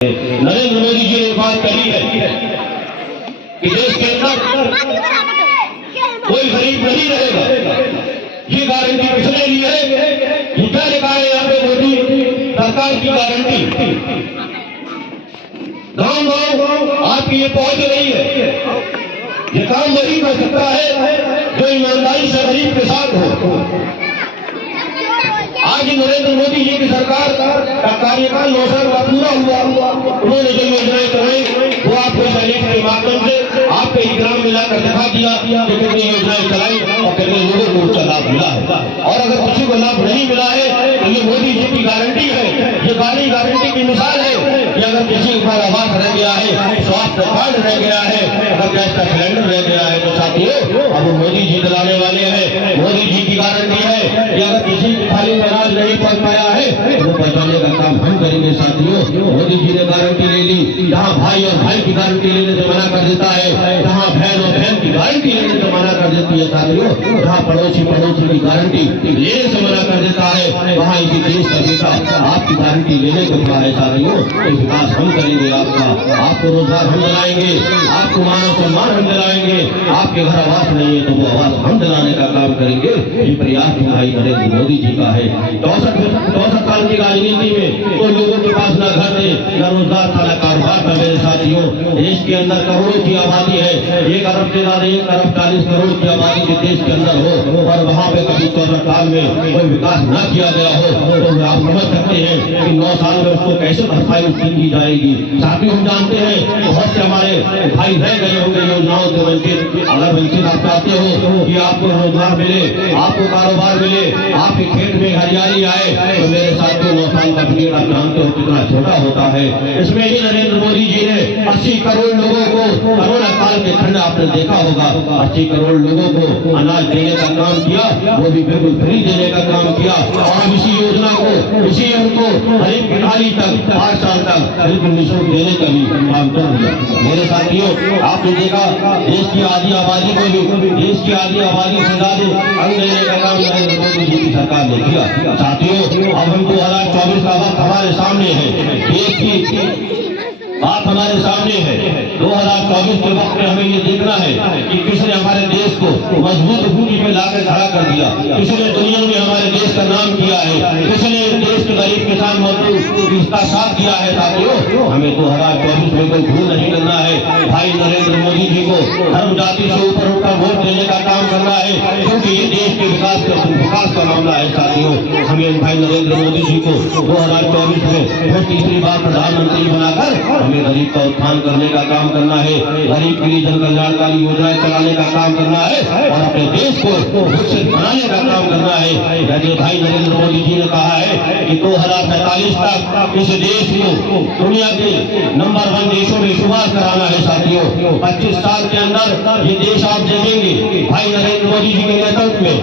नरेंद्र मोदी जी ने बात कही है कि देश के अंदर कोई गरीब नहीं रहेगा। ये गारंटी किसने ली है? क्या लिखा है यहाँ पे मोदी सरकार की गारंटी? गांव गांव आपकी ये पहुंच रही है। ये काम वही कर सकता है जो ईमानदारी से गरीब के साथ हो। आज नरेंद्र मोदी जी की सरकार का कार्यकाल 9 साल का पूरा हुआ। उन्होंने जो योजनाएं चलाई वो आपको सैनिक के माध्यम से आपके ही ग्राम में लाकर दिखा दिया कि कितनी योजनाएं चलाई और कितने लोगों को उसका लाभ मिला है। और अगर किसी को लाभ नहीं मिला है तो ये मोदी जी की गारंटी है, ये वाली गारंटी की मिसाल है कि अगर किसी के पास आवास रह गया है, स्वास्थ्य कार्ड रह गया है, अगर गैस का सिलेंडर रह गया है तो साथियों अब वो मोदी जी दिलाने वाले हैं। मोदी जी की गारंटी है कि अगर किसी की थाली में अनाज नहीं पहुंच पाया है तो वो पहुंचाने का काम हम करेंगे। साथियों मोदी जी ने गारंटी ले ली। जहाँ भाई और भाई की गारंटी लेने से मना कर देता है, जहाँ बहन और बहन की गारंटी लेने से मना कर देती है साथियों, जहाँ पड़ोसी की गारंटी लेने से मना कर देता है, वहाँ इसी देश का बेटा आपकी गारंटी लेने को खड़ा है। साथियों विकास हम करेंगे, आपको रोजगार हम दिलाएंगे, आपको मानव सम्मान हम दिलाएंगे, आपके घर आवास नहीं है तो वो आवास हम दिलाने का काम करेंगे। ये प्रयास भाई नरेंद्र मोदी जी का है। 64 साल की राजनीति में तो लोगों के पास न घर थे, न रोजगार था, न कारोबार था। मेरे साथियों देश के अंदर करोड़ों की आबादी है, 1 अरब से ज्यादा 1 अरब 40 करोड़ की आबादी के देश के अंदर हो और वहाँ पे कभी 14 साल में कोई विकास न किया गया हो तो आप समझ सकते हैं कि 9 साल में उसको कैसे भरपाई उसकी की जाएगी। साथियों हम जानते हैं बहुत से हमारे भाई रह गए होंगे योजनाओं से वंचित। अगर वंचित आप चाहते हो कि आपको रोजगार मिले, आपको कारोबार मिले, आपके खेत में हरियाली आए तो मेरे साथियों 9 साल का पीरियड आप जानते हो कितना छोटा होता है। इसमें ही नरेंद्र मोदी जी ने 80 करोड़ लोगों को कोरोना काल के ठंड आपने देखा होगा 80 करोड़ लोगों को अनाज देने का काम किया, वो भी बिल्कुल फ्री देने का काम किया। और इसी योजना को इसी उनको गरीब की थाली तक 8 साल तक बिल्कुल निःशुल्क देने का भी काम कर दिया। मेरे साथियों आपने देखा देश की आधी आबादी को भी देश की आधी आबादी से ज्यादा अंग देने का काम नरेंद्र मोदी जी की सरकार ने किया। साथियों अब हम 2024 का वक्त हमारे सामने है, देश की बात हमारे सामने है। 2024 के वक्त में हमें ये देखना है कि किसने हमारे देश को मजबूत भूमि पे लाकर खड़ा कर दिया, किसने दुनिया में हमारे देश का नाम किया है, किसने देश के गरीब किसान मजदूर इसका साथ दिया है। साथियों हमें 2024 में कोई भूल नहीं करना है। भाई नरेंद्र मोदी जी को धर्म जाति से ऊपर उठकर वोट देने का काम करना है, क्योंकि ये देश के विकास का मामला है। साथियों हमें भाई नरेंद्र मोदी जी को 2024 में फिर तीसरी बार प्रधानमंत्री बनाकर हमें गरीब का उत्थान करने का काम करना है, गरीब के लिए जन कल्याणकारी योजनाएं चलाने का काम करना है और अपने देश को विकसित बनाने का काम करना है। जैसे भाई नरेंद्र मोदी जी ने कहा है कि 2045 तक इस देश को दुनिया के नंबर 1 देशों में शुमार कराना है। साथियों 25 साल के अंदर ये देश आप देखेंगे भाई नरेंद्र मोदी जी के नेतृत्व में,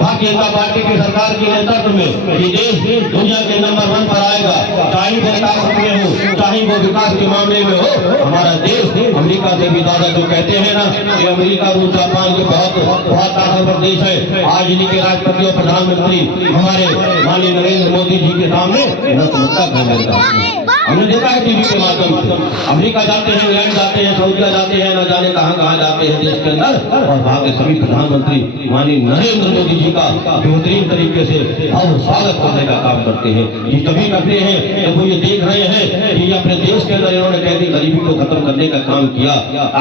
भारतीय जनता पार्टी की सरकार के नेतृत्व में ये देश दुनिया के नंबर 1 पर आएगा। चाहे वो ताकत में हो, चाहे वो विकास के मामले में हो। हमारा देश अमेरिका से भी ज्यादा जो कहते हैं ना कि अमेरिका रूस जापान के बहुत ताकतवर देश है, आज इन्हीं के राष्ट्रपति और प्रधानमंत्री हमारे माननीय नरेंद्र मोदी जी के सामने नतमस्तक है। हमने देखा है टीवी के माध्यम से अमेरिका जाते हैं, इंग्लैंड जाते हैं, सऊदिया जाते हैं, न जाने कहाँ जाते हैं देश के अंदर और वहाँ के सभी प्रधानमंत्री माननीय नरेंद्र मोदी जी का बेहतरीन तरीके से भव्य स्वागत करने का काम करते हैं। ये तभी करते हैं जब वो ये देख रहे हैं कि अपने देश के अंदर इन्होंने कैदी गरीबी को खत्म करने का काम किया।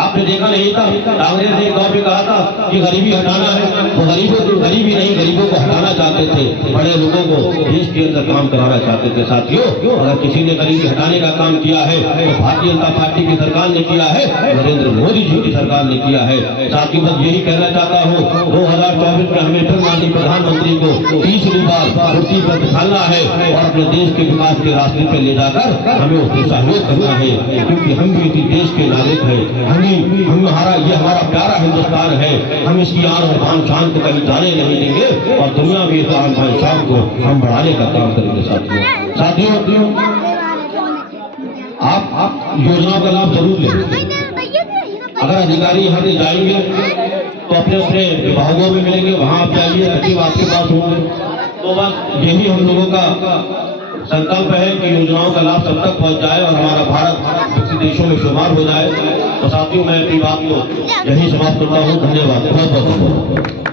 आपने देखा नहीं था कांग्रेस ने एक दौर में कहा था कि गरीबी हटाना है, वो गरीबी नहीं गरीबों को हटाना चाहते थे, बड़े लोगों को देश के अंदर काम कराना चाहते थे। साथियों अगर किसी ने गरीबी हटाने का काम किया है तो भारतीय जनता पार्टी की सरकार ने किया है, नरेंद्र मोदी जी की सरकार ने किया है। साथियों बस यही कहना चाहता हूँ 2024 में हमें फिर माननीय प्रधानमंत्री को तीसरी बार कुर्सी पर बिठाना है और अपने देश के विकास के रास्ते पर ले जाकर हमें उससे सहयोग करना है, क्योंकि हम भी इसी देश के नागरिक हैं। ये हमारा प्यारा हिंदुस्तान है, हम इसकी आन और बान शान को कभी जाने नहीं देंगे और दुनिया में इस आन बान शान को हम बढ़ाने का काम करेंगे। साथियों आप योजनाओं का लाभ जरूर लें। अगर अधिकारी यहाँ से जाएंगे तो अपने अपने विभागों में मिलेंगे, वहाँ आप जाइए, सचिव आपके पास होंगे। तो बस यही हम लोगों का संकल्प है कि योजनाओं का लाभ सब तक पहुँच जाए और हमारा भारत देशों में शुमार हो जाए। तो साथियों मैं अपनी बात को यही समाप्त करता हूँ। धन्यवाद, बहुत बहुत।